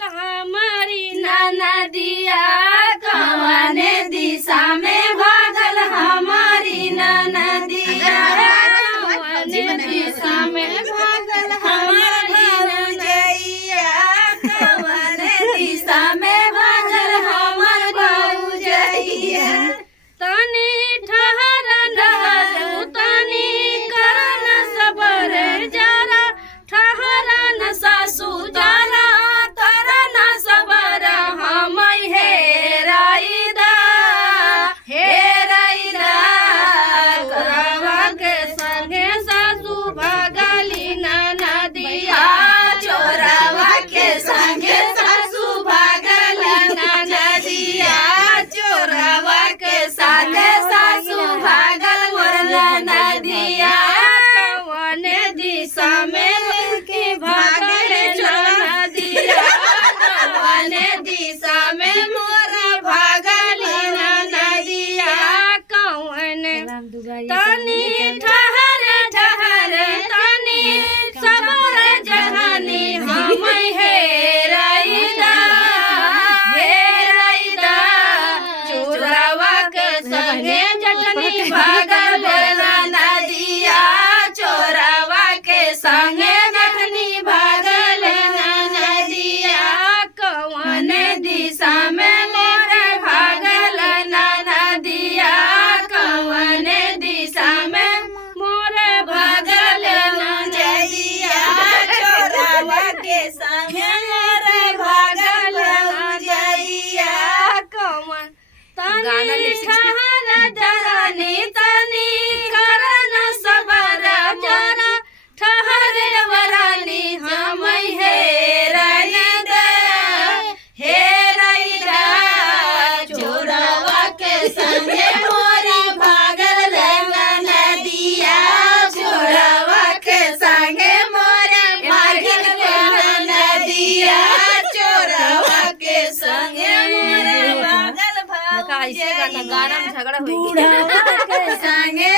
भागल हमारी ननदिया कवने दिशा में भागल हमारी ननदिया कवने दिशा में भागल हमारी ननदिया कवने दिशा में भागल हमार भौजैया तनी ठहर नहर तनी करन सबर जरा ठहर न सासू जरा करन सबर हम हेराइदा करवा के संगे सासू भागली ननदिया चोरवा के संगे सासू भागल ननदिया चोरवा के साथे सासू भागल मोर ननदिया कवने दिशा में के भागल ननदिया कवने दिशा में मोर भागल ननदिया कवने तनी ठहर ठहर तनी सबर जहानी हम हेराइदा चोरवा के संगे जटनी भागल ननदिया चोरवा के संगे जटनी भागल ननदिया कवने दिशा में मोर भागल ननदिया कवने दिशा में मोर भागल ननदिया चोरवा के संगे मोर भागल ननदिया कवन तनी ठहर जरानी तनी करन सबर जरा ठहर वरानी हम हेराइदा चोरवा के संगे मोरी भागल ननदिया चोरवा के संगे मोरी भागल ननदिया चोरवा के संगे मोरी भागल भौजैया गाना में झगड़ा हुई संगे